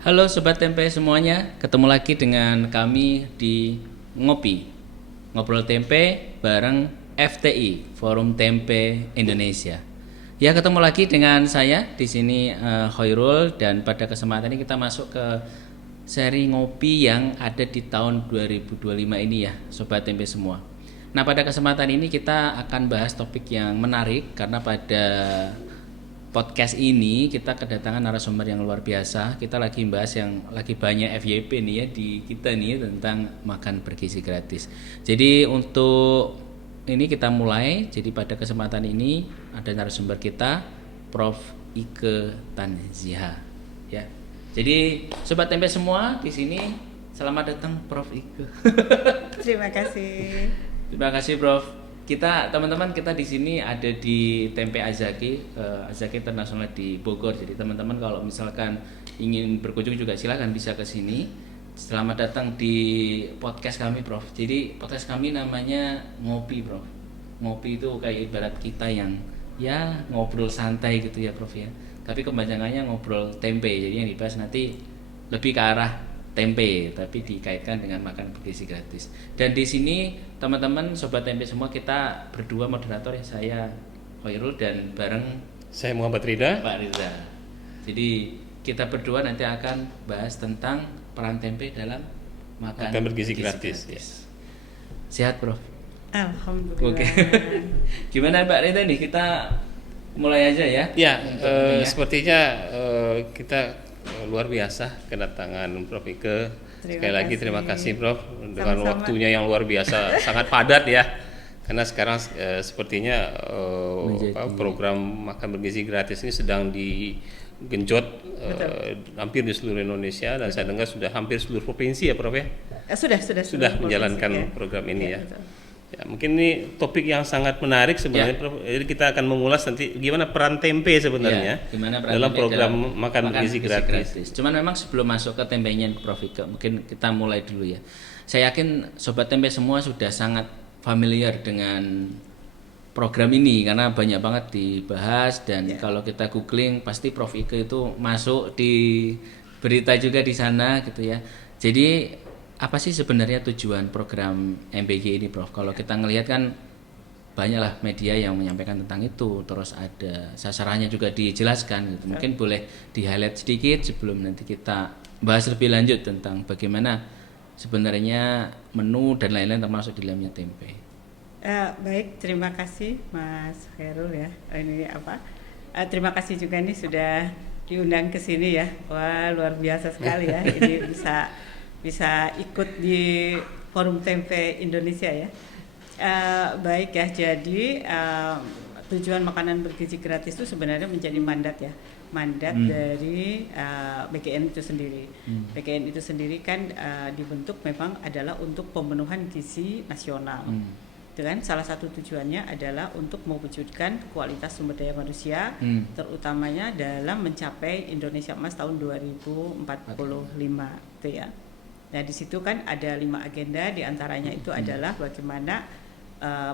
Halo Sobat Tempe semuanya, ketemu lagi dengan kami di Ngobrol Tempe bareng FTI, Forum Tempe Indonesia. Ya, ketemu lagi dengan saya di sini Khairul, dan pada kesempatan ini kita masuk ke seri ngopi yang ada di tahun 2025 ini ya, Sobat Tempe semua. Nah, pada kesempatan ini kita akan bahas topik yang menarik karena pada podcast ini kita kedatangan narasumber yang luar biasa. Kita lagi bahas yang lagi banyak FYP nih ya di kita nih ya, tentang makan bergizi gratis. Jadi untuk ini kita mulai. Jadi pada kesempatan ini ada narasumber kita, Prof. Ike Tanziha. Ya. Jadi Sobat Tempe semua di sini, selamat datang Prof. Ike. Terima kasih. Terima kasih Prof. Teman-teman kita di sini ada di Tempe Azaki Internasional di Bogor. Jadi teman-teman kalau misalkan ingin berkunjung juga silakan bisa ke sini. Selamat datang di podcast kami, Prof. Jadi podcast kami namanya Ngopi, Prof. Ngopi itu kayak ibarat kita yang ya ngobrol santai gitu ya, Prof ya. Tapi kebanyakannya ngobrol tempe. Jadi yang dibahas nanti lebih ke arah tempe, tapi dikaitkan dengan makan bergizi gratis. Dan di sini teman-teman Sobat Tempe semua, kita berdua moderator ya, saya Khairul dan bareng saya Muhammad Rida, Pak Riza. Jadi kita berdua nanti akan bahas tentang peran tempe dalam makan bergizi gratis. Yes. Sehat, Prof? Alhamdulillah. Oke. Gimana Pak Rida nih, kita mulai aja ya? Ya, sepertinya kita luar biasa kedatangan Prof. Ike. Sekali lagi terima kasih Prof dengan Sama-sama. waktunya yang luar biasa, sangat padat ya. Karena sekarang sepertinya program makan bergizi gratis ini sedang digenjot hampir di seluruh Indonesia, dan saya dengar sudah hampir seluruh provinsi ya Prof ya. Sudah menjalankan ya. program ini ya. Betul. Ya, mungkin ini topik yang sangat menarik sebenarnya, Prof. Jadi kita akan mengulas nanti gimana peran tempe sebenarnya gimana peran dalam tempe program dalam makan bergizi gratis. Cuman memang sebelum masuk ke tempenya Prof Ika, mungkin kita mulai dulu ya. Saya yakin Sobat Tempe semua sudah sangat familiar dengan program ini karena banyak banget dibahas, dan kalau kita googling pasti Prof Ika itu masuk di berita juga di sana gitu ya. Jadi apa sih sebenarnya tujuan program MBG ini, Prof? Kalau kita ngelihat kan banyaklah media yang menyampaikan tentang itu, terus ada sasarannya juga dijelaskan gitu. Mungkin boleh di-highlight sedikit sebelum nanti kita bahas lebih lanjut tentang bagaimana sebenarnya menu dan lain-lain termasuk di dalamnya tempe. Baik, terima kasih Mas Khairul ya. Terima kasih juga nih sudah diundang ke sini ya. Wah, luar biasa sekali ya. Ini bisa ikut di Forum Tempe Indonesia ya. Baik ya, jadi tujuan makanan bergizi gratis itu sebenarnya menjadi mandat dari BGN itu sendiri. BGN itu sendiri kan dibentuk memang adalah untuk pemenuhan gizi nasional. Dengan salah satu tujuannya adalah untuk mewujudkan kualitas sumber daya manusia, terutamanya dalam mencapai Indonesia Emas tahun 2045 itu ya. Nah, di situ kan ada 5 agenda, diantaranya itu adalah bagaimana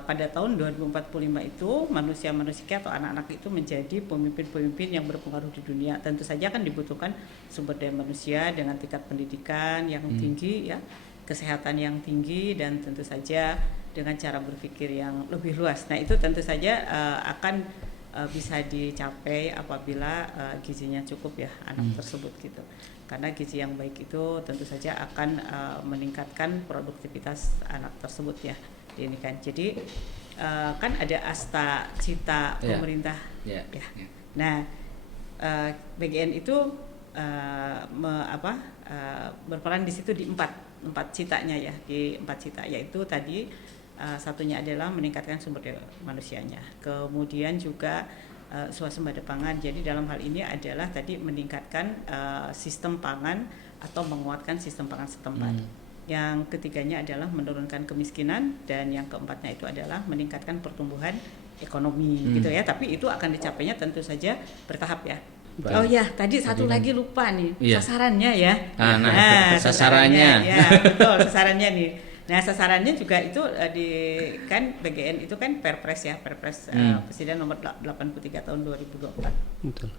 pada tahun 2045 itu manusia-manusia atau anak-anak itu menjadi pemimpin-pemimpin yang berpengaruh di dunia. Tentu saja kan dibutuhkan sumber daya manusia dengan tingkat pendidikan yang tinggi ya, kesehatan yang tinggi, dan tentu saja dengan cara berpikir yang lebih luas. Nah, itu tentu saja akan bisa dicapai apabila gizinya cukup ya anak tersebut gitu. Karena gizi yang baik itu tentu saja akan meningkatkan produktivitas anak tersebut ya. Ini kan jadi kan ada asta cita pemerintah ya. Nah, BGN itu berperan di situ di empat citanya ya, di 4 cita, yaitu tadi satunya adalah meningkatkan sumber daya manusianya, kemudian juga swasembada pangan. Jadi dalam hal ini adalah tadi meningkatkan sistem pangan atau menguatkan sistem pangan setempat. Yang ketiganya adalah menurunkan kemiskinan, dan yang keempatnya itu adalah meningkatkan pertumbuhan ekonomi gitu ya. Tapi itu akan dicapainya tentu saja bertahap ya. Oh ya, tadi satu lagi lupa nih, sasarannya ya. Sasarannya. Ya, betul, sasarannya nih. Nah, sasarannya juga itu kan BGN itu kan Perpres Presiden nomor 83 tahun 2024. Betul.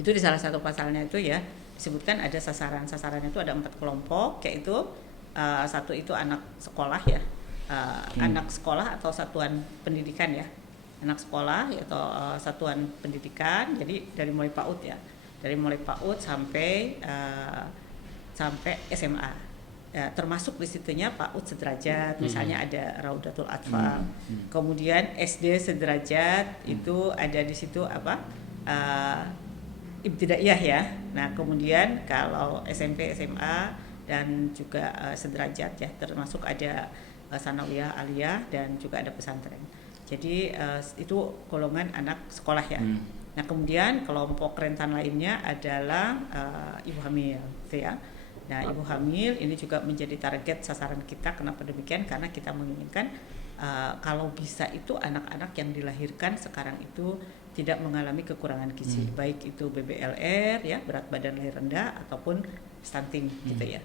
Itu di salah satu pasalnya itu ya disebutkan ada sasarannya itu ada 4 kelompok, yaitu satu itu anak sekolah ya, anak sekolah atau satuan pendidikan ya, anak sekolah atau satuan pendidikan. Jadi dari mulai PAUD ya, dari mulai PAUD sampai SMA. Ya, termasuk di situnya PAUD sederajat, misalnya ada Raudatul Atfal. Kemudian SD sederajat itu ada di situ ibtidaiyah ya. Nah, kemudian kalau SMP, SMA dan juga sederajat ya, termasuk ada sanawiyah, aliyah dan juga ada pesantren. Jadi itu golongan anak sekolah ya. Nah, kemudian kelompok rentan lainnya adalah ibu hamil, gitu ya. Nah, ibu hamil ini juga menjadi target sasaran kita. Kenapa demikian? Karena kita menginginkan kalau bisa itu anak-anak yang dilahirkan sekarang itu tidak mengalami kekurangan gizi, baik itu BBLR ya, berat badan lahir rendah ataupun stunting gitu ya.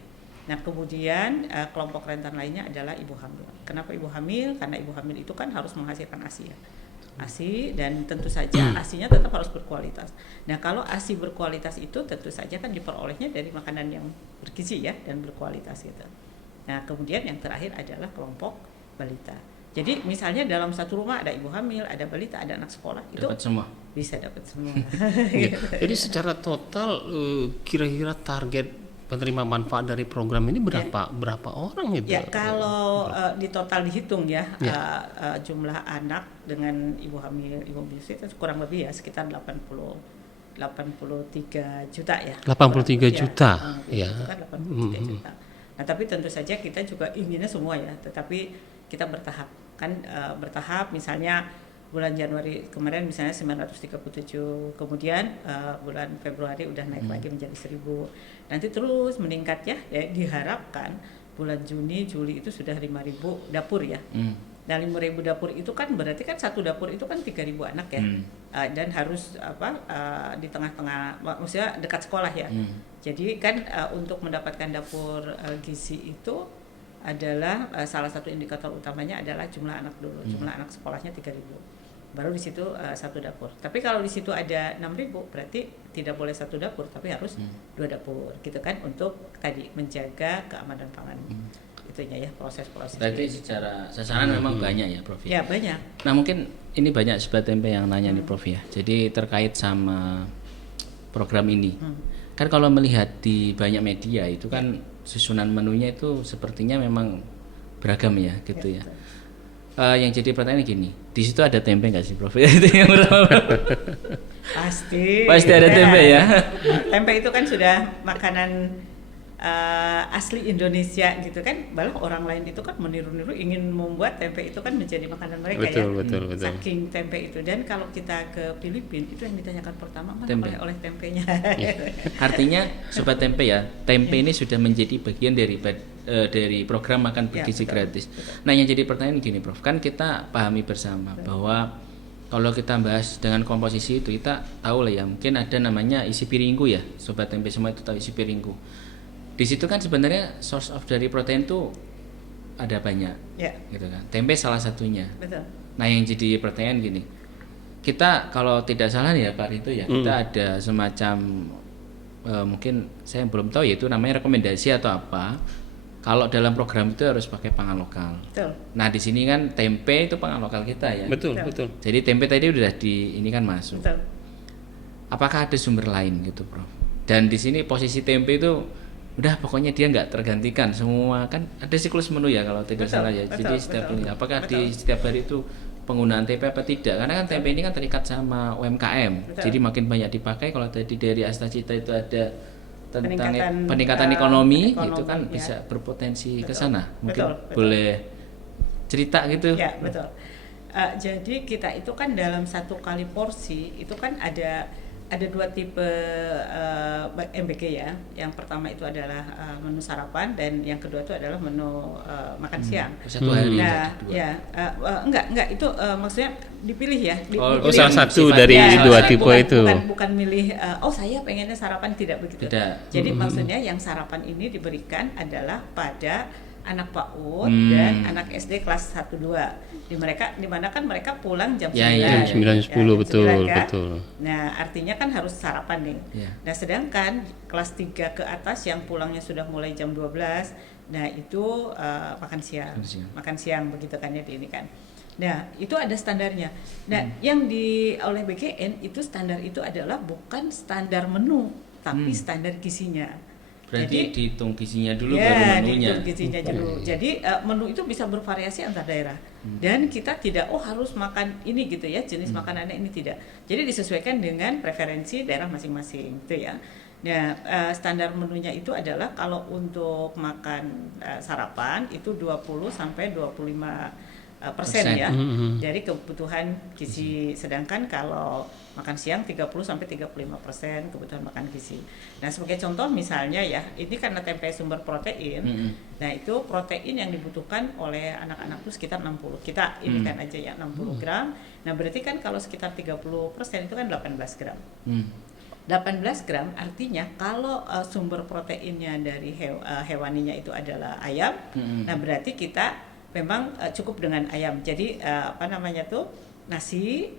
Nah, kemudian kelompok rentan lainnya adalah ibu hamil. Kenapa ibu hamil? Karena ibu hamil itu kan harus menghasilkan ASI ya. ASI, dan tentu saja ASInya tetap harus berkualitas. Nah, kalau ASI berkualitas itu tentu saja kan diperolehnya dari makanan yang bergizi ya dan berkualitas gitu. Nah, kemudian yang terakhir adalah kelompok balita. Jadi misalnya dalam satu rumah ada ibu hamil, ada balita, ada anak sekolah, itu dapat semua. Bisa dapat semua. Ya. Jadi secara total kira-kira target penerima manfaat dari program ini berapa orang itu? Ya, kalau di total dihitung ya, jumlah anak dengan ibu hamil, ibu bisu itu kurang lebih ya sekitar 83 juta ya. 83 juta. Ya. Kan 83 juta. Nah, tapi tentu saja kita juga inginnya semua ya, tetapi kita bertahap. Kan bertahap, misalnya bulan Januari kemarin misalnya 937, kemudian bulan Februari udah naik lagi menjadi 1000. Nanti terus meningkat ya, diharapkan bulan Juni, Juli itu sudah 5.000 dapur ya. Nah, 5.000 dapur itu kan berarti kan satu dapur itu kan 3.000 anak ya. Dan harus di tengah-tengah, maksudnya dekat sekolah ya. Jadi kan untuk mendapatkan dapur gizi itu adalah salah satu indikator utamanya adalah jumlah anak dulu. Jumlah anak sekolahnya 3.000. Baru di situ satu dapur. Tapi kalau di situ ada 6.000 berarti tidak boleh satu dapur, tapi harus 2 dapur gitu kan, untuk tadi menjaga keamanan pangan. Itunya ya, proses-proses. Berarti secara sasaran memang banyak ya, Prof. Ya, banyak. Nah, mungkin ini banyak sobat tempe yang nanya nih, Prof ya. Jadi terkait sama program ini. Kan kalau melihat di banyak media itu kan susunan menunya itu sepertinya memang beragam ya gitu ya. Yang jadi pertanyaan gini, di situ ada tempe nggak sih, Prof? Itu yang pertama. Pasti ada tempe ya. Tempe itu kan sudah makanan asli Indonesia gitu kan. Malah orang lain itu kan meniru-niru, ingin membuat tempe itu kan menjadi makanan mereka. Betul. Saking tempe itu. Dan kalau kita ke Filipina itu yang ditanyakan pertama mana oleh tempenya. Artinya sobat tempe ya, tempe ini sudah menjadi bagian dari program makan bergizi gratis. Betul. Nah, yang jadi pertanyaan gini, Prof, kan kita pahami bersama bahwa kalau kita bahas dengan komposisi itu, kita tahu lah ya, mungkin ada namanya isi piringku ya, sobat tempe semua itu tahu isi piringku. Di situ kan sebenarnya source of dari protein itu ada banyak, gitu kan. Tempe salah satunya. Betul. Nah, yang jadi pertanyaan gini, kita kalau tidak salah nih ya Pak Rito ya, kita ada semacam mungkin saya belum tahu ya itu namanya rekomendasi atau apa. Kalau dalam program itu harus pakai pangan lokal. Betul. Nah, di sini kan tempe itu pangan lokal kita ya. Betul. Jadi tempe tadi udah ini kan masuk. Betul. Apakah ada sumber lain gitu, Prof? Dan di sini posisi tempe itu udah pokoknya dia nggak tergantikan semua, kan ada siklus menu ya kalau tidak salah ya. Jadi setiap ini apakah di setiap hari itu penggunaan tempe apa tidak? Karena kan tempe ini kan terikat sama UMKM. Jadi makin banyak dipakai. Kalau tadi dari Astacita itu ada tentang peningkatan ekonomi itu kan bisa berpotensi ke sana. Mungkin boleh cerita gitu. Ya, betul. Jadi kita itu kan dalam satu kali porsi itu kan ada 2 tipe MBG ya. Yang pertama itu adalah menu sarapan, dan yang kedua itu adalah menu makan siang. Satu hari. Nah, enggak itu maksudnya dipilih ya. Dipilih. Salah satu dari 2 tipe itu. Bukan milih saya pengennya sarapan, tidak begitu. Tidak. Jadi maksudnya yang sarapan ini diberikan adalah pada anak PAUD dan anak SD kelas 1 2. Di mana kan mereka pulang jam 9. Jam 9 10 betul, kan? betul. Nah, artinya kan harus sarapan nih. Ya. Nah, sedangkan kelas 3 ke atas yang pulangnya sudah mulai jam 12, nah itu makan siang. Makan siang begitu kan ya di ini kan. Nah, itu ada standarnya. Nah, yang oleh BGN itu standar itu adalah bukan standar menu, tapi standar gizinya. Berarti dihitung gizinya dulu ya, baru menunya. dihitung gizinya dulu. Jadi menu itu bisa bervariasi antar daerah. Dan kita tidak harus makan ini gitu ya, jenis makanannya ini tidak. Jadi disesuaikan dengan preferensi daerah masing-masing gitu ya. Nah, standar menunya itu adalah kalau untuk makan sarapan itu 20 sampai 25% ya dari kebutuhan gizi, sedangkan kalau makan siang 30 sampai 35% kebutuhan makan gizi. Nah, sebagai contoh misalnya ya, ini karena tempe sumber protein. Nah, itu protein yang dibutuhkan oleh anak-anak itu sekitar 60. Kita ini kan aja ya 60 gram. Nah, berarti kan kalau sekitar 30% itu kan 18 gram. 18 gram artinya kalau sumber proteinnya dari hewaninya itu adalah ayam. Nah, berarti kita memang cukup dengan ayam. Jadi nasi,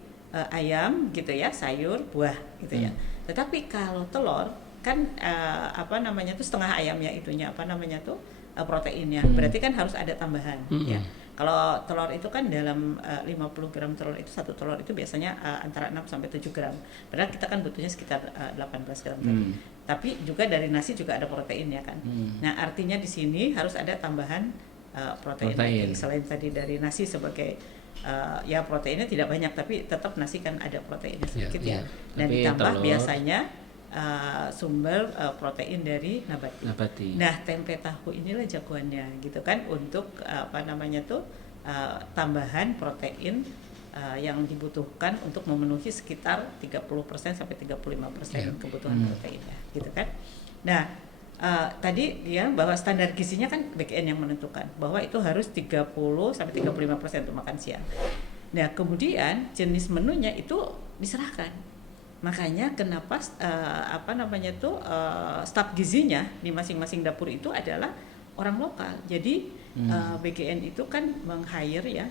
ayam gitu ya, sayur, buah gitu ya. Tetapi kalau telur kan setengah ayamnya itunya proteinnya. Berarti kan harus ada tambahan ya. Kalau telur itu kan dalam 50 gram telur itu, satu telur itu biasanya antara 6 sampai 7 gram. Padahal kita kan butuhnya sekitar 18 gram tadi. Tapi juga dari nasi juga ada protein ya kan. Nah, artinya di sini harus ada tambahan protein. Selain tadi dari nasi sebagai ya proteinnya tidak banyak, tapi tetap nasi kan ada proteinnya sedikit ya. Dan ditambah biasanya sumber protein dari nabati. Nah, tempe tahu inilah jagoannya gitu kan untuk tambahan protein yang dibutuhkan untuk memenuhi sekitar 30% sampai 35% kebutuhan proteinnya gitu kan. Nah, tadi ya bahwa standar gizinya kan BGN yang menentukan bahwa itu harus 30 sampai 35% untuk makan siang. Nah, kemudian jenis menunya itu diserahkan. Makanya kenapa staf gizinya di masing-masing dapur itu adalah orang lokal. Jadi BGN itu kan meng-hire ya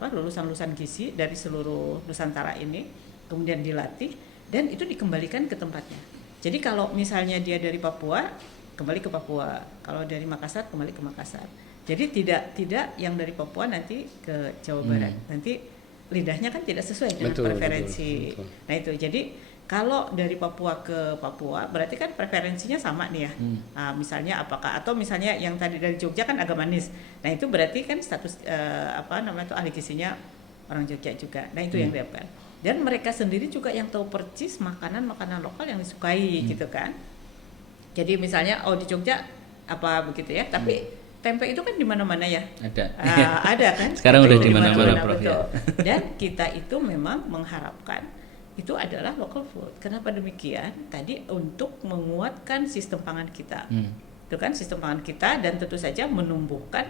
lulusan-lulusan gizi dari seluruh Nusantara ini, kemudian dilatih dan itu dikembalikan ke tempatnya. Jadi kalau misalnya dia dari Papua, kembali ke Papua. Kalau dari Makassar, kembali ke Makassar. Jadi tidak yang dari Papua nanti ke Jawa Barat. Nanti lidahnya kan tidak sesuai dengan preferensi. Betul. Nah itu, jadi kalau dari Papua ke Papua, berarti kan preferensinya sama nih ya. Misalnya atau misalnya yang tadi dari Jogja kan agak manis. Nah itu berarti kan status ahli gizinya orang Jogja juga. Nah itu yang diharapkan. Dan mereka sendiri juga yang tahu persis makanan lokal yang disukai gitu kan. Jadi misalnya di Jogja apa begitu ya, tapi tempe itu kan di mana-mana ya. Ada kan? Sekarang udah di mana-mana, Prof. Ya. Dan kita itu memang mengharapkan itu adalah local food. Kenapa demikian? Tadi untuk menguatkan sistem pangan kita. Itu kan sistem pangan kita, dan tentu saja menumbuhkan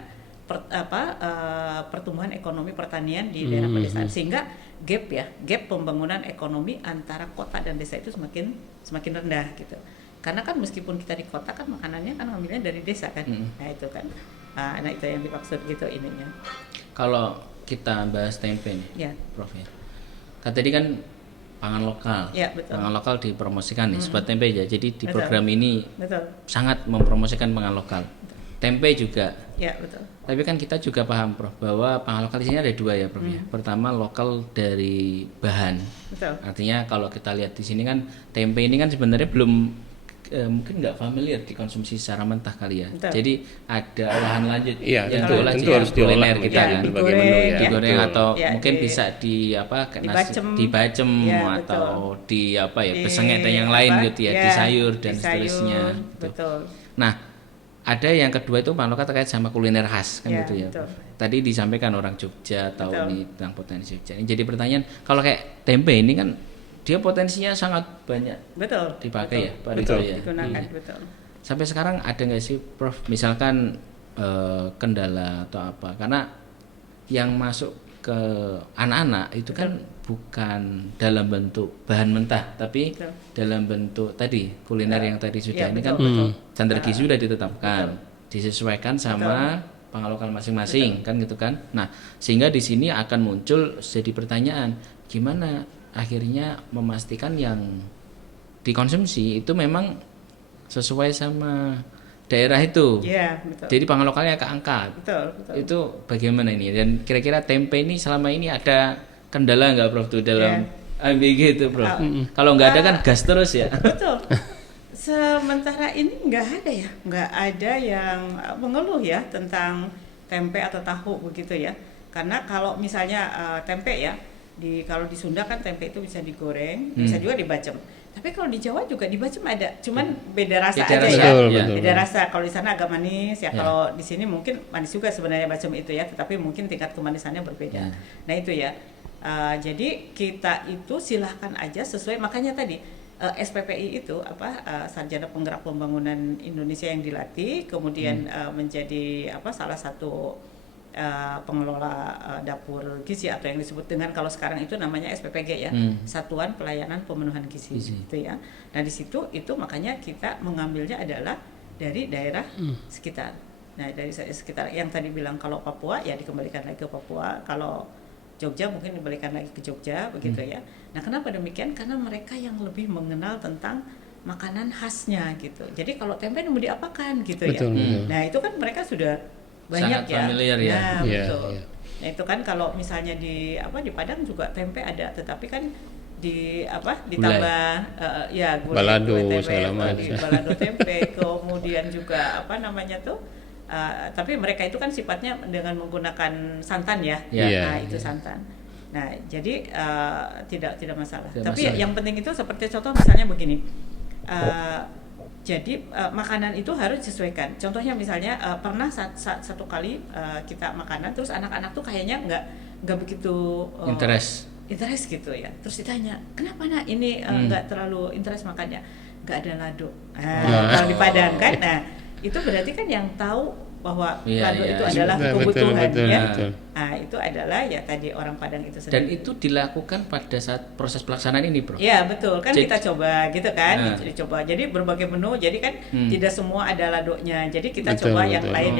pertumbuhan ekonomi pertanian di daerah pedesaan, sehingga gap pembangunan ekonomi antara kota dan desa itu semakin rendah gitu. Karena kan meskipun kita di kota kan makanannya kan ngambilnya dari desa kan. Nah itu kan. Nah itu yang dimaksud gitu ininya. Kalau kita bahas tempe nih, Prof ya. Tadi kan pangan lokal. Ya, betul. Pangan lokal dipromosikan nih, sobat tempe ya. Jadi di program ini sangat mempromosikan pangan lokal. Tempe juga. Ya, betul. Tapi kan kita juga paham, Prof, bahwa pangan lokal di sini ada dua ya, Prof ya. Pertama, lokal dari bahan. Betul. Artinya kalau kita lihat di sini kan tempe ini kan sebenarnya belum mungkin nggak familiar dikonsumsi secara mentah kali ya. Betul. Jadi ada olahan lanjut yang tentu harus diolah kita kan. Digoreng atau mungkin bisa dibacem atau pesengek dan yang lain gitu ya, di sayur dan seterusnya. Betul. Nah, ada yang kedua itu pangan lokal terkait sama kuliner khas kan gitu ya. Betul. Tadi disampaikan orang Jogja tahu ini tentang potensi Jogja. Jadi pertanyaan, kalau kayak tempe ini kan dia potensinya sangat banyak dipakai ya, digunakan betul. Sampai sekarang ada nggak sih, Prof, misalkan kendala atau apa? Karena yang masuk ke anak-anak itu kan bukan dalam bentuk bahan mentah, tapi dalam bentuk tadi kuliner yang tadi sudah ini kan standar gizi sudah ditetapkan. disesuaikan sama pengelolaan masing-masing kan gitu kan. Nah, sehingga di sini akan muncul jadi pertanyaan, gimana akhirnya memastikan yang dikonsumsi itu memang sesuai sama daerah itu. Iya, betul. Jadi pengelokalnya keangkat. Betul. Itu bagaimana ini? Dan kira-kira tempe ini selama ini ada kendala nggak Prof tuh dalam AMBG itu Prof? Kalau nggak ada kan gas terus ya. Betul. Sementara ini nggak ada yang mengeluh ya tentang tempe atau tahu begitu ya. Karena kalau misalnya tempe ya, kalau di Sunda kan tempe itu bisa digoreng, bisa juga dibacem. Tapi kalau di Jawa juga dibacem ada, cuman beda rasa aja ya. Betul. Beda rasa. Kalau di sana agak manis ya, kalau di sini mungkin manis juga sebenarnya bacem itu ya, tetapi mungkin tingkat kemanisannya berbeda. Nah itu ya. Jadi kita itu silahkan aja sesuai, makanya tadi SPPI itu Sarjana Penggerak Pembangunan Indonesia yang dilatih, kemudian menjadi salah satu pengelola dapur gizi atau yang disebut dengan kalau sekarang itu namanya SPPG ya, Satuan Pelayanan Pemenuhan Gizi. Gitu ya. Nah di situ itu makanya kita mengambilnya adalah dari daerah sekitar. Nah dari sekitar yang tadi bilang kalau Papua ya dikembalikan lagi ke Papua, kalau Jogja mungkin dibalikan lagi ke Jogja begitu ya. Nah kenapa demikian? Karena mereka yang lebih mengenal tentang makanan khasnya gitu. Jadi kalau tempe mau diapakan gitu ya. Nah itu kan mereka sudah banyak sangat familiar ya. Nah, betul. Nah itu kan kalau misalnya di Padang juga tempe ada, tetapi kan ditambah gulai balado tempe, segala macam. balado tempe, kemudian juga tapi mereka itu kan sifatnya dengan menggunakan santan ya. Nah itu santan. Nah jadi tidak masalah. Tapi yang penting itu seperti contoh misalnya begini. Jadi makanan itu harus disesuaikan. Contohnya misalnya pernah satu kali kita makanan, terus anak-anak tuh kayaknya nggak begitu interest gitu ya. Terus ditanya, kenapa nak ini nggak terlalu interest makannya? Nggak ada lado. Kalau di Padang kan, nah itu berarti kan yang tahu bahwa lado itu adalah kebutuhan ya. Nah itu adalah ya tadi orang Padang itu sendiri. Dan itu dilakukan pada saat proses pelaksanaan ini Bro? Ya betul, kan kita coba gitu kan, dicoba. Jadi berbagai menu, jadi kan tidak semua ada ladonya. Jadi kita coba yang lain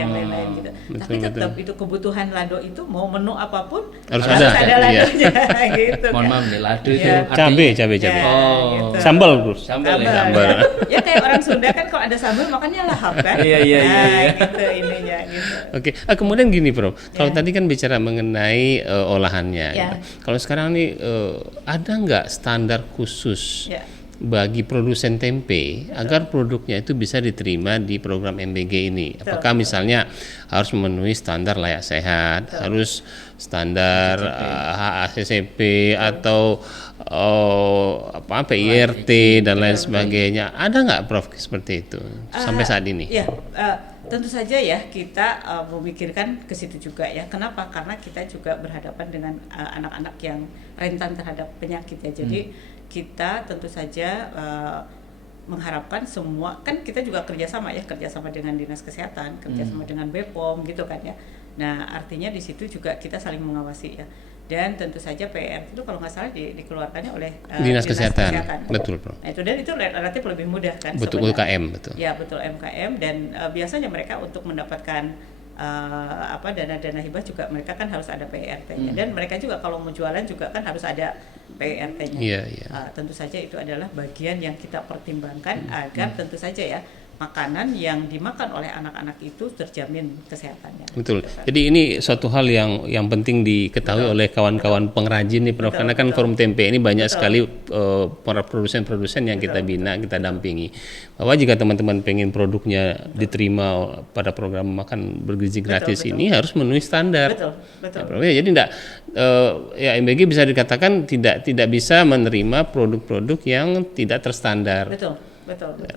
gitu. Tapi tetap itu kebutuhan lado itu mau menu apapun harus ada ladonya gitu. Mohon maaf nih, lado itu cabe. Gitu. Sambal Bro. Sambal. Ya kayak orang Sunda kan kalau ada sambal makannya lahap kan. Iya. Gitu ininya gitu. Oke, kemudian gini Bro, kalau tadi kan bicara mengenai olahannya, gitu. Kalau sekarang nih ada nggak standar khusus bagi produsen tempe agar produknya itu bisa diterima di program MBG ini? Apakah misalnya harus memenuhi standar layak sehat, harus standar HACCP atau PIRT dan lain sebagainya? Ada nggak Prof seperti itu sampai saat ini? Ya, tentu saja ya kita memikirkan ke situ juga ya. Kenapa? Karena kita juga berhadapan dengan anak-anak yang rentan terhadap penyakit ya. Jadi kita tentu saja mengharapkan semua, kan kita juga kerjasama dengan Dinas Kesehatan, kerjasama dengan BPOM gitu kan ya. Nah artinya di situ juga kita saling mengawasi ya. Dan tentu saja PR itu kalau nggak salah dikeluarkannya oleh Dinas Kesehatan. Betul, Bro. Nah, itu relatif lebih mudah kan. Betul, UKM, betul. Ya, betul MKM, dan biasanya mereka untuk mendapatkan dana hibah juga mereka kan harus ada PRT-nya. Dan mereka juga kalau mau jualan juga kan harus ada PRT-nya. Iya. Tentu saja itu adalah bagian yang kita pertimbangkan agar tentu saja ya makanan yang dimakan oleh anak-anak itu terjamin kesehatannya. Betul. Jadi ini suatu hal yang penting diketahui oleh kawan-kawan pengrajin nih Prof. Karena kan Forum Tempe ini banyak sekali para produsen-produsen yang kita bina, kita dampingi. Bahwa jika teman-teman pengen produknya diterima pada program makan bergizi gratis ini harus memenuhi standar. Betul. Ya, jadi MBG bisa dikatakan tidak bisa menerima produk-produk yang tidak terstandar. Betul.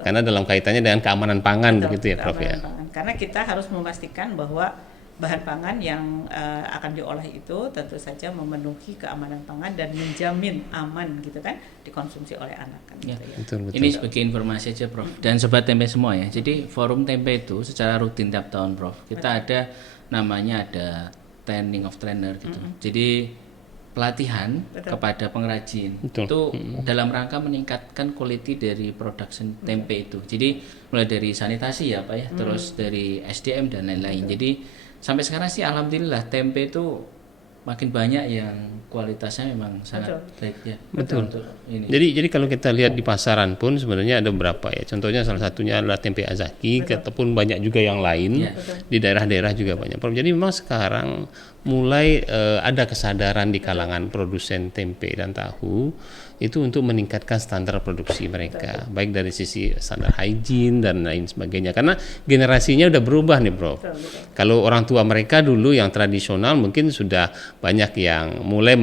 Karena dalam kaitannya dengan keamanan pangan begitu ya Prof ya. Karena kita harus memastikan bahwa bahan pangan yang akan diolah itu tentu saja memenuhi keamanan pangan dan menjamin aman gitu kan dikonsumsi oleh anak kan. Ya. Gitu ya. Betul. Ini sebagai informasi aja Prof. Dan Sobat Tempe semua ya. Jadi Forum Tempe itu secara rutin tiap tahun Prof. Kita ada namanya training of trainer gitu. Jadi pelatihan Betul. kepada pengrajin. Betul. Itu dalam rangka meningkatkan quality dari production tempe itu. Jadi mulai dari sanitasi ya Pak ya, terus dari SDM dan lain-lain. Jadi sampai sekarang sih alhamdulillah tempe itu makin banyak yang kualitasnya memang sangat baik ya. Betul. Untuk ini. Jadi kalau kita lihat di pasaran pun sebenarnya ada beberapa ya. Contohnya salah satunya adalah tempe Azaki, ataupun banyak juga yang lain. Ya. Di daerah-daerah juga banyak. Jadi memang sekarang mulai ada kesadaran di kalangan produsen tempe dan tahu itu untuk meningkatkan standar produksi mereka, baik dari sisi standar hygiene dan lain sebagainya. Karena generasinya udah berubah nih, Bro. Kalau orang tua mereka dulu yang tradisional mungkin sudah banyak yang mulai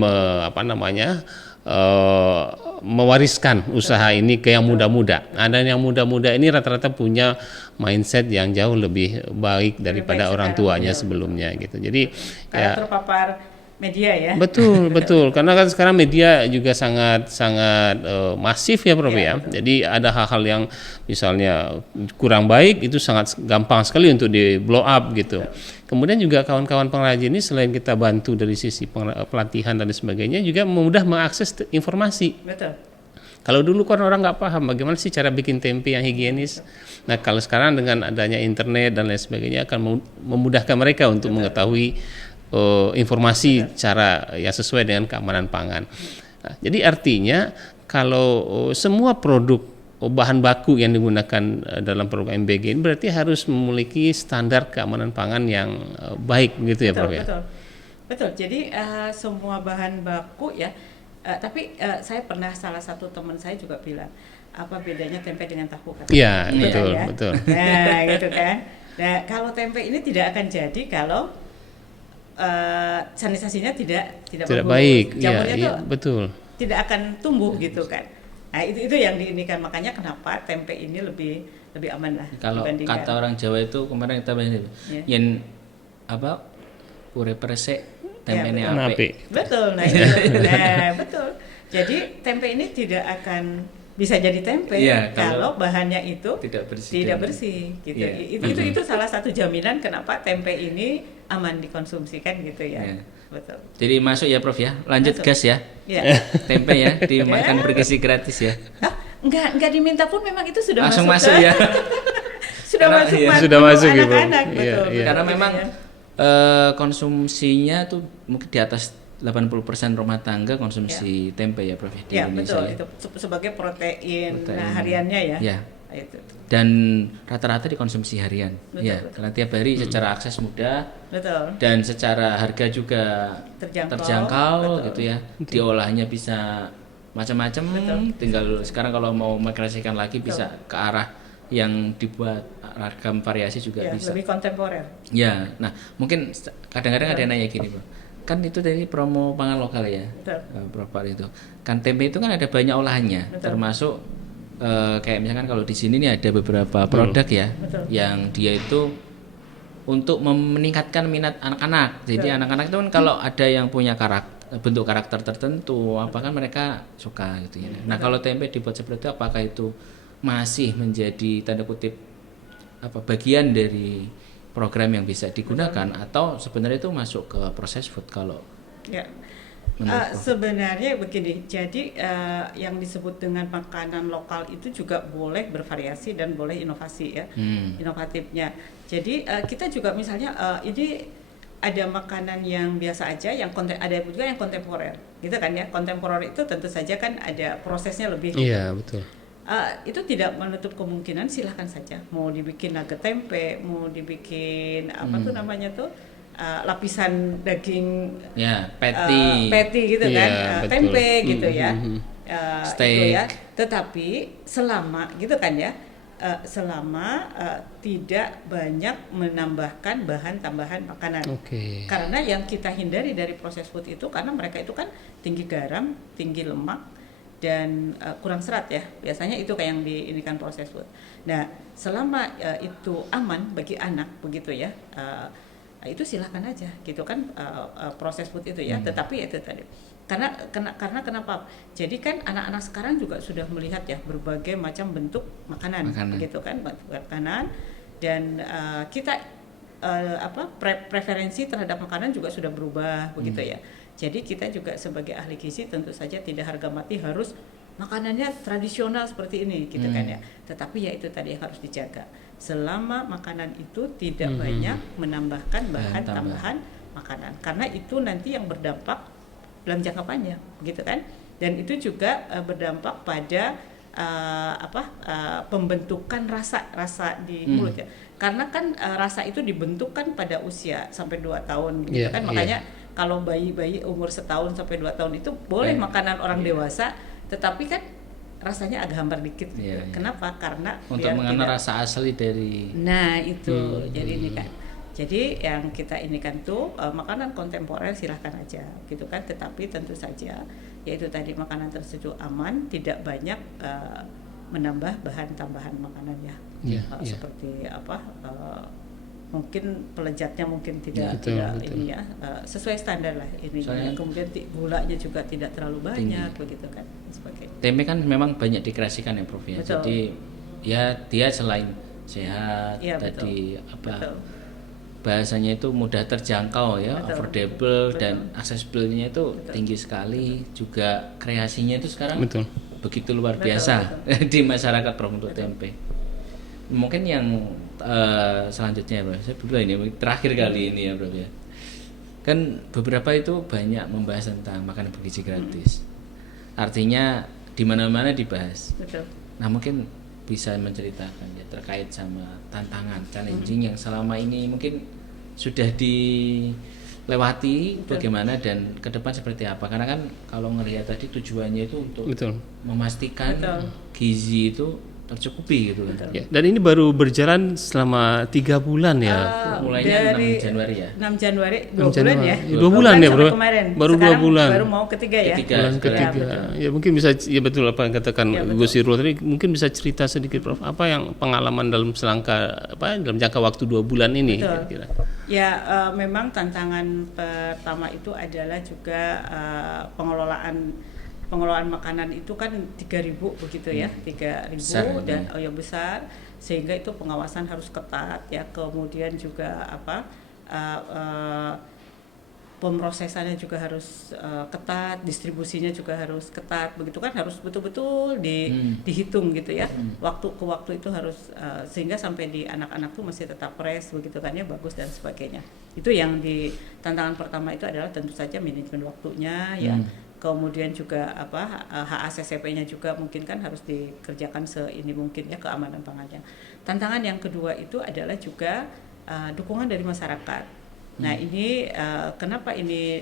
mewariskan usaha ini ke yang muda-muda. Dan yang muda-muda ini rata-rata punya mindset yang jauh lebih baik daripada orang tuanya sebelumnya gitu. Jadi karena terpapar media ya. Betul. Karena kan sekarang media juga sangat masif ya, Prof ya. Jadi ada hal-hal yang misalnya kurang baik itu sangat gampang sekali untuk di blow up gitu. Kemudian juga kawan-kawan pengrajin ini selain kita bantu dari sisi pelatihan dan sebagainya juga mudah mengakses informasi. Betul. Kalau dulu kan orang nggak paham bagaimana sih cara bikin tempe yang higienis. Nah kalau sekarang dengan adanya internet dan lain sebagainya akan memudahkan mereka untuk mengetahui informasi cara yang sesuai dengan keamanan pangan. Nah, jadi artinya kalau semua produk bahan baku yang digunakan dalam program MBG ini berarti harus memiliki standar keamanan pangan yang baik gitu ya, Prof ya. Betul. Jadi semua bahan baku ya. Tapi saya pernah salah satu teman saya juga bilang apa bedanya tempe dengan tahu kan? Iya, betul. Nah, gitu kan. Nah, kalau tempe ini tidak akan jadi kalau sanitasinya tidak baik. Jamurnya Iya, betul. Tidak akan tumbuh gitu kan. Nah, itu yang diinikan, makanya kenapa tempe ini lebih aman lah. Kalau kata orang Jawa itu kemarin kita bahas yang apa pure persek tempe ape. Betul. Betul. Jadi tempe ini tidak akan bisa jadi tempe kalau bahannya itu tidak bersih gitu. Itu salah satu jaminan kenapa tempe ini aman dikonsumsikan gitu ya. Betul. Jadi masuk ya, Prof ya. Lanjut gas ya. Tempe ya dimakan bergizi gratis ya. Enggak diminta pun memang itu sudah langsung masuk ya. sudah masuk ya, anak-anak betul. Karena memang konsumsinya tuh mungkin di atas 80% rumah tangga konsumsi tempe ya, Prof di Indonesia. Betul. Itu sebagai protein hariannya ya. Itu. Dan rata-rata dikonsumsi harian. Betul. Karena tiap hari secara akses mudah. Betul. Dan secara harga juga terjangkau gitu ya. Diolahnya bisa macam-macam. Tinggal sekarang kalau mau mengkreasikan lagi bisa ke arah yang dibuat ragam variasi juga bisa. Lebih kontemporer. Ya. Nah, mungkin kadang-kadang ada yang nanya gini, Bro. Kan itu dari promo pangan lokal ya. Prof itu. Kan tempe itu kan ada banyak olahannya, termasuk kayak misalkan kalau di sini nih ada beberapa produk ya yang dia itu untuk meningkatkan minat anak-anak. Jadi anak-anak itu kan kalau ada yang punya bentuk karakter tertentu, apakah mereka suka gitu ya. Nah, kalau tempe dibuat seperti itu apakah itu masih menjadi tanda kutip bagian dari program yang bisa digunakan atau sebenarnya itu masuk ke proses food kalau sebenarnya begini, jadi yang disebut dengan makanan lokal itu juga boleh bervariasi dan boleh inovasi ya, inovatifnya. Jadi kita juga misalnya ini ada makanan yang biasa aja, ada juga yang kontemporer, gitu kan ya. Kontemporer itu tentu saja kan ada prosesnya lebih. Iya betul. Itu tidak menutup kemungkinan, silahkan saja mau dibikin nugget tempe, mau dibikin tuh namanya tuh. Lapisan daging patty gitu kan, tempe gitu ya, steak. Gitu ya. Tetapi selama gitu kan ya, selama tidak banyak menambahkan bahan tambahan makanan. Karena yang kita hindari dari proses food itu karena mereka itu kan tinggi garam, tinggi lemak dan kurang serat ya. Biasanya itu kayak yang diinikan proses food. Nah, selama itu aman bagi anak begitu ya. Itu silahkan aja gitu kan proses food itu ya. Tetapi itu tadi karena kenapa, jadi kan anak-anak sekarang juga sudah melihat ya berbagai macam bentuk makanan. Gitu kan, makanan dan kita preferensi terhadap makanan juga sudah berubah begitu ya. Jadi kita juga sebagai ahli gizi tentu saja tidak harga mati harus makanannya tradisional seperti ini gitu kan ya. Tetapi ya itu tadi yang harus dijaga. Selama makanan itu tidak banyak menambahkan bahan tambahan makanan, karena itu nanti yang berdampak dalam jangka panjang gitu kan. Dan itu juga berdampak pada pembentukan rasa di mulut ya. Karena kan rasa itu dibentukkan pada usia sampai 2 tahun gitu kan. Makanya kalau bayi-bayi umur 1 tahun sampai 2 tahun itu boleh makanan orang dewasa, tetapi kan rasanya agak hambar dikit gitu. Kenapa? Karena untuk mengenal rasa asli dari. Nah itu jadi ini kan. Jadi yang kita ini kan tuh makanan kontemporer silahkan aja gitu kan, tetapi tentu saja yaitu tadi makanan tersebut aman, tidak banyak menambah bahan tambahan makanan ya. Seperti mungkin pelejatnya mungkin tidak ini ya sesuai standar lah ini. Kemudian gulanya juga tidak terlalu banyak begitu kan sebagainya. Tempe kan memang banyak dikreasikan ya Prof ya. Jadi ya dia selain sehat tadi bahasanya itu mudah terjangkau ya, affordable dan accessible-nya itu tinggi sekali, juga kreasinya itu sekarang begitu luar biasa di masyarakat Prof untuk tempe. Mungkin yang selanjutnya Bro, saya berdua ini terakhir kali ini ya Bro ya. Kan beberapa itu banyak membahas tentang makanan bergizi gratis. Artinya di mana-mana dibahas. Nah, mungkin bisa menceritakan ya terkait sama tantangan, challenging yang selama ini mungkin sudah dilewati bagaimana dan ke depan seperti apa. Karena kan kalau ngelihat tadi tujuannya itu untuk memastikan gizi itu tercukupi gitu kan. Ya, dan ini baru berjalan selama 3 bulan ya. Mulainya 6 Januari ya. 6 Januari 2 bulan ya. 2 bulan ya, Bro. Kemarin. Baru sekarang 2 bulan. Baru mau ketiga ya. Bulan ketiga. Ya mungkin bisa betul apa yang katakan Gus Irul tadi, mungkin bisa cerita sedikit Prof, apa yang pengalaman dalam dalam jangka waktu 2 bulan ini kira-kira. Ya, memang tantangan pertama itu adalah juga pengelolaan makanan itu kan 3.000 begitu ya, 3.000 dan besar, sehingga itu pengawasan harus ketat ya, kemudian juga pemrosesannya juga harus ketat, distribusinya juga harus ketat, begitu kan, harus betul-betul dihitung gitu ya, waktu ke waktu itu harus sehingga sampai di anak-anak tuh masih tetap fresh begitu kan ya, bagus dan sebagainya. Itu yang di tantangan pertama itu adalah tentu saja manajemen waktunya ya. Kemudian juga HACCP-nya juga mungkin kan harus dikerjakan seini mungkin ya, keamanan pangannya. Tantangan yang kedua itu adalah juga dukungan dari masyarakat. Nah ini kenapa ini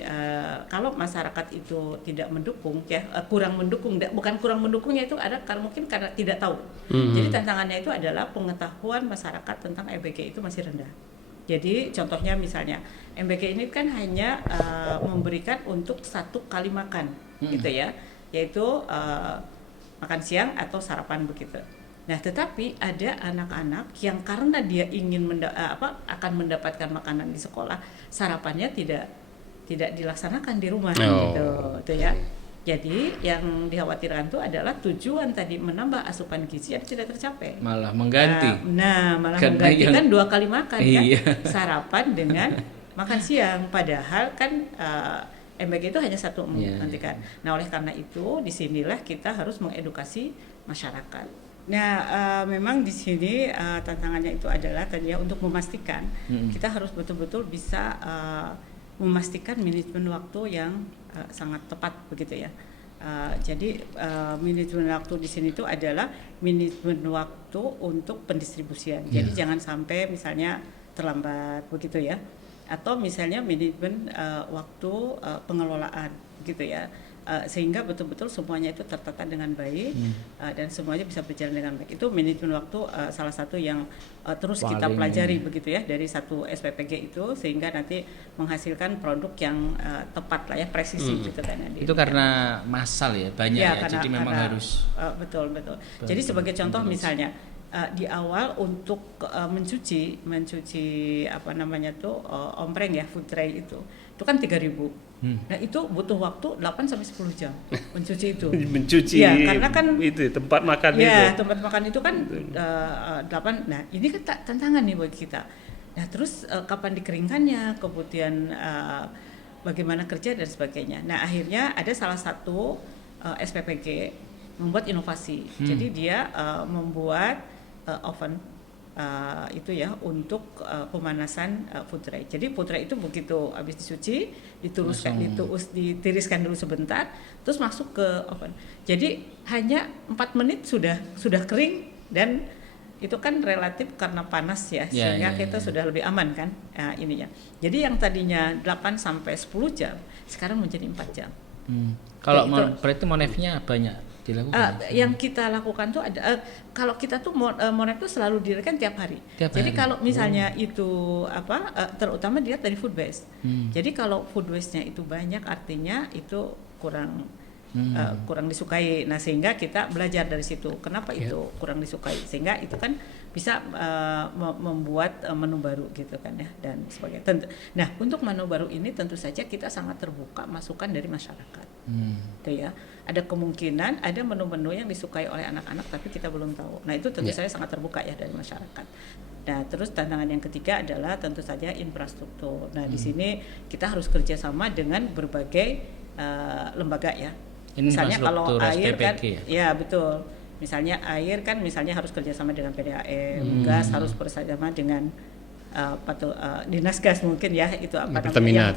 kalau masyarakat itu tidak mendukung ya, kurang mendukung, bukan kurang mendukungnya itu ada karena mungkin karena tidak tahu. Jadi tantangannya itu adalah pengetahuan masyarakat tentang MBG itu masih rendah. Jadi contohnya misalnya MBG ini kan hanya memberikan untuk 1 kali makan gitu ya, yaitu makan siang atau sarapan begitu. Nah tetapi ada anak-anak yang karena dia ingin akan mendapatkan makanan di sekolah, sarapannya tidak dilaksanakan di rumah gitu ya. Jadi yang dikhawatirkan itu adalah tujuan tadi menambah asupan gizi yang tidak tercapai. Malah mengganti. Malah menggantikan 2 kali makan kan, sarapan dengan makan siang. Padahal kan MBG itu hanya 1 nanti kan. Nah oleh karena itu disinilah kita harus mengedukasi masyarakat. Nah memang di sini tantangannya itu adalah tadi ya, untuk memastikan kita harus betul-betul bisa memastikan manajemen waktu yang sangat tepat begitu ya. Jadi manajemen waktu di sini itu adalah manajemen waktu untuk pendistribusian. Jadi jangan sampai misalnya terlambat begitu ya. Atau misalnya manajemen waktu pengelolaan gitu ya. Sehingga betul-betul semuanya itu tertata dengan baik dan semuanya bisa berjalan dengan baik. Itu manajemen waktu salah satu yang terus kita pelajari begitu ya dari satu SPPG itu, sehingga nanti menghasilkan produk yang tepat lah ya, presisi gitu kan. Itu karena massal ya, banyak ya, jadi memang harus betul. Jadi sebagai contoh misalnya di awal untuk mencuci ompreng ya, food tray itu kan 3.000. Nah itu butuh waktu 8 sampai 10 jam mencuci itu. Mencuci ya, karena kan itu tempat makan itu. Ya, tempat makan itu kan 8. Nah, ini kan tantangan nih buat kita. Nah, terus kapan dikeringkannya, kemudian bagaimana kerja dan sebagainya. Nah akhirnya ada salah satu SPPG membuat inovasi. Jadi dia membuat oven itu ya untuk pemanasan food tray. Jadi food tray itu begitu habis disuci, ditiriskan dulu sebentar, terus masuk ke oven. Jadi hanya 4 menit sudah kering, dan itu kan relatif karena panas ya, sehingga kita sudah lebih aman kan ininya. Jadi yang tadinya 8 sampai 10 jam sekarang menjadi 4 jam. Kalau berarti monefnya banyak dilakukan. Yang kita lakukan tuh ada kalau kita tuh monef tuh selalu dilakukan tiap hari. Jadi kalau misalnya itu terutama dia dari food waste. Jadi kalau food waste-nya itu banyak, artinya itu kurang disukai. Nah sehingga kita belajar dari situ kenapa itu kurang disukai, sehingga itu kan bisa membuat menu baru gitu kan ya, dan sebagainya. Nah untuk menu baru ini tentu saja kita sangat terbuka masukan dari masyarakat. Gitu ya. Ada kemungkinan ada menu-menu yang disukai oleh anak-anak tapi kita belum tahu. Nah itu tentu saja sangat terbuka ya dari masyarakat. Nah terus tantangan yang ketiga adalah tentu saja infrastruktur. Nah di sini kita harus kerjasama dengan berbagai lembaga ya. Misalnya kalau air kan, ya betul. Misalnya air kan, misalnya harus kerjasama dengan PDAM, gas harus bersama dengan dinas gas mungkin ya, itu Pertamina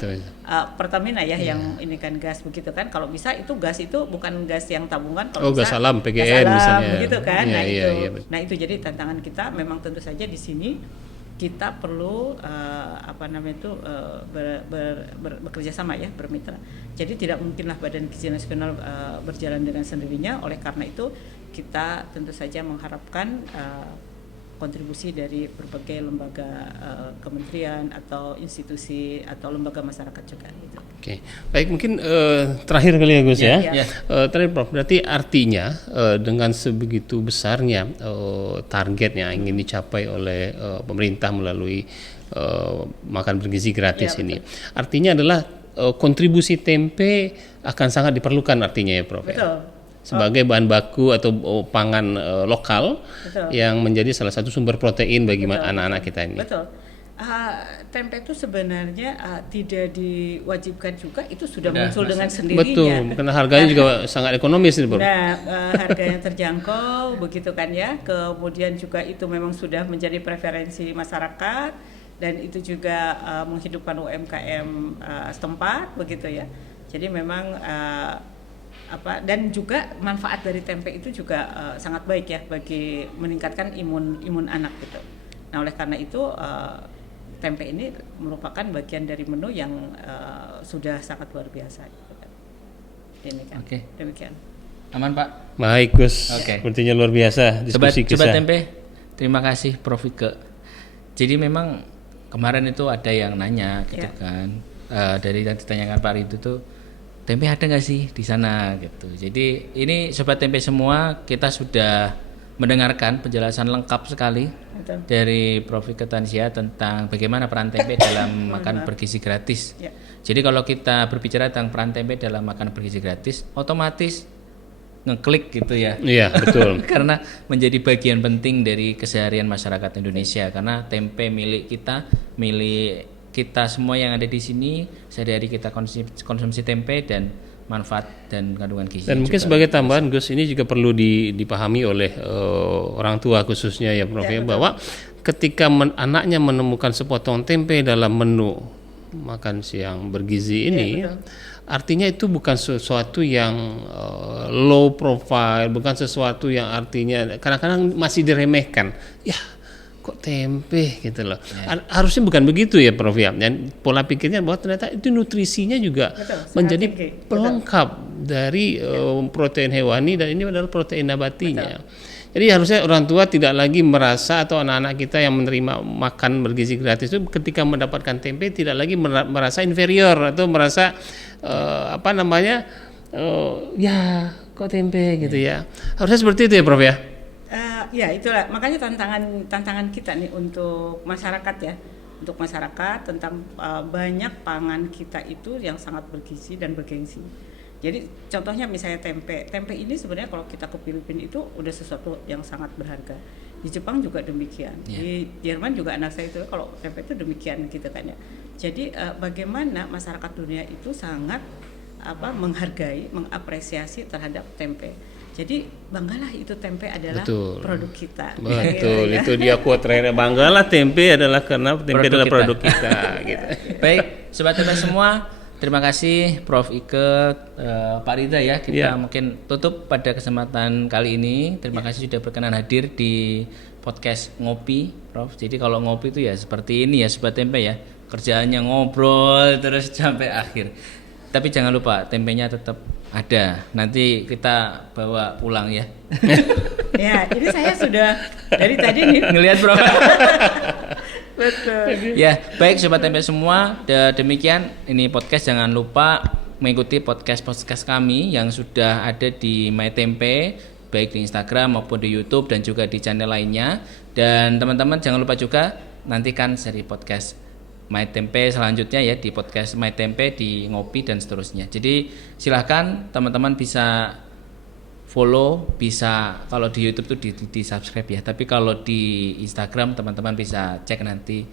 Pertamina ya yang ini kan gas begitu kan. Kalau bisa itu gas itu bukan gas yang tabungan, kalau bisa gas alam PGN misalnya begitu kan. Nah itu jadi tantangan kita memang tentu saja di sini kita perlu bekerja sama ya, bermitra. Jadi tidak mungkinlah Badan Gizi Nasional berjalan dengan sendirinya. Oleh karena itu kita tentu saja mengharapkan kontribusi dari berbagai lembaga kementerian atau institusi atau lembaga masyarakat juga gitu. Oke, baik, mungkin terakhir kali ya Gus ya. Terakhir Prof, berarti artinya dengan sebegitu besarnya target yang ingin dicapai oleh pemerintah melalui makan bergizi gratis ini, artinya adalah kontribusi tempe akan sangat diperlukan artinya ya Prof. Betul. Sebagai bahan baku atau pangan lokal. Betul. Yang menjadi salah satu sumber protein bagi anak-anak kita ini. Betul. Tempe itu sebenarnya tidak diwajibkan juga, itu sudah muncul dengan sendirinya. Betul, karena harganya juga sangat ekonomis nih, Bro. Nah, harganya terjangkau begitu kan ya. Kemudian juga itu memang sudah menjadi preferensi masyarakat, dan itu juga menghidupkan UMKM setempat begitu ya. Jadi memang dan juga manfaat dari tempe itu juga sangat baik ya bagi meningkatkan imun anak gitu. Nah oleh karena itu tempe ini merupakan bagian dari menu yang sudah sangat luar biasa gitu kan. Ini kan. Oke. Demikian. Aman Pak. Baik Gus. Sepertinya luar biasa diskusi kita. Sobat Tempe, terima kasih Prof Ike. Jadi memang kemarin itu ada yang nanya gitu kan, dari yang ditanyakan Pak Ridho tuh, tempe ada nggak sih di sana gitu. Jadi ini Sobat Tempe semua, kita sudah mendengarkan penjelasan lengkap sekali dari Prof Ike Tansia tentang bagaimana peran tempe dalam makan bergizi gratis. Jadi kalau kita berbicara tentang peran tempe dalam makan bergizi gratis, otomatis ngeklik gitu ya. Iya, betul. Karena menjadi bagian penting dari keseharian masyarakat Indonesia, karena tempe milik kita semua yang ada di sini, sehari-hari kita konsumsi tempe, dan manfaat dan kandungan gizi. Dan mungkin sebagai tambahan Gus, ini juga perlu dipahami oleh orang tua khususnya ya Prof ya, bahwa ketika anaknya menemukan sepotong tempe dalam menu makan siang bergizi ini, artinya itu bukan sesuatu yang low profile, bukan sesuatu yang artinya kadang-kadang masih diremehkan. Ya, kok tempe gitu loh. Harusnya bukan begitu ya Prof ya. Dan pola pikirnya bahwa ternyata itu nutrisinya juga menjadi pelengkap dari protein hewani, dan ini adalah protein nabatinya. Jadi harusnya orang tua tidak lagi merasa, atau anak-anak kita yang menerima makan bergizi gratis itu ketika mendapatkan tempe tidak lagi merasa inferior atau merasa ya kok tempe gitu ya. Harusnya seperti itu ya Prof ya. Ya itulah makanya tantangan kita nih untuk masyarakat ya, untuk masyarakat tentang banyak pangan kita itu yang sangat bergizi dan bergengsi. Jadi contohnya misalnya tempe ini sebenarnya kalau kita ke Filipina itu udah sesuatu yang sangat berharga. Di Jepang juga demikian, di Jerman juga anak saya itu kalau tempe itu demikian gitu kan ya. Jadi bagaimana masyarakat dunia itu sangat menghargai, mengapresiasi terhadap tempe. Jadi banggalah itu tempe adalah produk kita. Betul, itu dia quote terakhirnya, banggalah tempe adalah karena tempe adalah produk kita. Gitu. Baik, sobat tempe semua, terima kasih Prof. Ike, Pak Rida ya. Kita mungkin tutup pada kesempatan kali ini. Terima kasih sudah berkenan hadir di podcast Ngopi, Prof. Jadi kalau ngopi itu ya seperti ini ya, sobat tempe ya. Kerjaannya ngobrol terus sampai akhir. Tapi jangan lupa tempenya tetap ada. Nanti kita bawa pulang ya. Ya, ini saya sudah dari tadi nih ngelihat Prof. Betul. Ya, baik sobat tempe semua, demikian ini podcast. Jangan lupa mengikuti podcast kami yang sudah ada di My Tempe, baik di Instagram maupun di YouTube dan juga di channel lainnya. Dan teman-teman jangan lupa juga nantikan seri podcast My Tempe selanjutnya ya, di podcast My Tempe, di Ngopi dan seterusnya. Jadi silahkan teman-teman bisa follow, bisa kalau di YouTube tuh di subscribe ya. Tapi kalau di Instagram teman-teman bisa cek nanti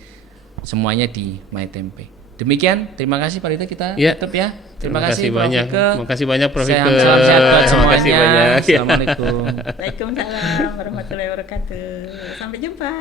semuanya di My Tempe. Demikian, terima kasih Pak Rita, kita tutup ya. Terima kasih banyak. Terima kasih banyak Prof. Ike. Salam sehat buat semuanya. Terima kasih banyak. Assalamualaikum. Waalaikumsalam warahmatullahi wabarakatuh. Sampai jumpa.